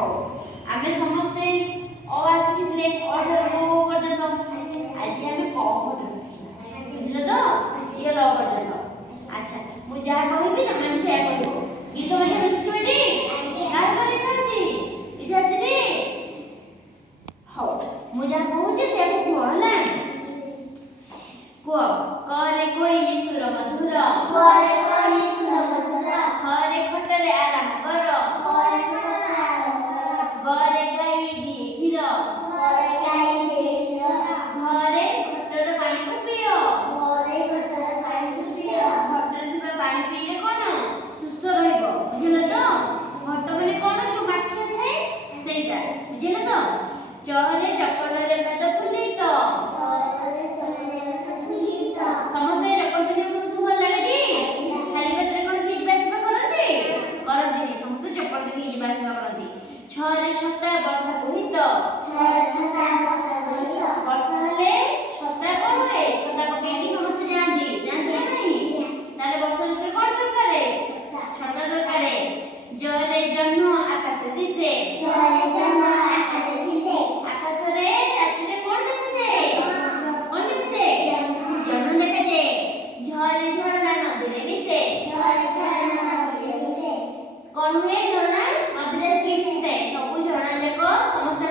ହଉ ଆମେ ସମସ୍ତେ ଅ ଶିଖିଥିଲେ ଅ ଠାରୁ ଓ ପର୍ଯ୍ୟନ୍ତ। ଆଜି ଆମେ କ ପର୍ଯ୍ୟନ୍ତ ଶିଖିବା। ବୁଝିଲ ତ? ଇଏ ର ପର୍ଯ୍ୟନ୍ତ। ଆଚ୍ଛା ମୁଁ ଯାହା କହିବି ତମେ ସେୟା କହିବ। ଗୀତ ମଧ୍ୟ ଶିଖିବା ଟି? କାହାର କଣ ଇଚ୍ଛା ଅଛି? ଇଚ୍ଛା ଅଛି ଟି? ହଉ ମୁଁ ଯାହା କହୁଛି ସେୟାକୁ କୁହ ହେଲା। କୁହ କରେ କୋଇଲି ସୁର ମଧୁର, କରେ କୋଇଲି ସୁର ମଧୁର, ଖରେ ଖଟରେ ଆରାମ କର, ଖରେ ଖଟରେ ଆରାମ କର, ଗରେ ଗାଈ ଦିଏ କ୍ଷୀର, ଘରେ ଗାଈ ଦିଏ କ୍ଷୀର, ଘରେ ଖଟର ପାଣିକୁ ପିଅ। ଘରେ ଖଟରେ ପାଣିକୁ ପିଅ। ଖଟରେ ଥିବା ପାଣି ପିଇଲେ କଣ ସୁସ୍ଥ ରହିବ। ବୁଝିଲ ତ? ଘଟ ମାନେ କଣ? ଯୋଉ ମାଠିଆ ଥାଏ ସେଇଟା। ବୁଝିଲ ତ? ଚରେ ଚପଳରେ ପାଦ ଫୁଲିତ, ଚରେ ଚରେ ଫୁଲିତ। ସମସ୍ତେ ଚପଲ ପିନ୍ଧିବାକୁ ସମସ୍ତଙ୍କୁ ଭଲ ଲାଗେ ଟି? ଖାଲି ପାଦରେ କଣ କିଏ ଯିବା ଆସିବା କରନ୍ତି? କରନ୍ତିନି। ସମସ୍ତେ ଚପଲ ପିନ୍ଧିକି ଯିବା ଆସିବା କରନ୍ତି। ଛରେ ଛତା ବର୍ଷାକୁ ହିତ, ଛରେ ଛତା ବର୍ଷାକୁ ହିତ। ବର୍ଷା ହେଲେ ଛତା କଣ ହୁଏ? ଛତା ପକେଇକି ସମସ୍ତେ ଯାଆନ୍ତି। ଯାଆନ୍ତି ନା ନାହିଁ? ତାହେଲେ ବର୍ଷା ଋତୁରେ କଣ ଦରକାର? ଛତା ଦରକାର। ଜରେ ଜହ୍ନ ଆକାଶ ଦିଶେ, ଜରେ ଜହ୍ନ ଆକାଶ ଦିଶେ। ଆକାଶରେ ରାତିରେ କଣ ଦେଖାଯାଏ? କଣ ଦେଖାଯାଏ? ଜହ୍ନ ଦେଖାଯାଏ। ଝରେ ଝରଣା ନଦୀରେ ମିଶେ, ଝରେ ଝରଣା ନଦୀରେ ମିଶେ। କଣ ହୁଏ? ଝରଣା ନଦୀରେ ଆସିକି ମିଶିଥାଏ। ସବୁ ଝରଣା ଯାକ ସମସ୍ତେ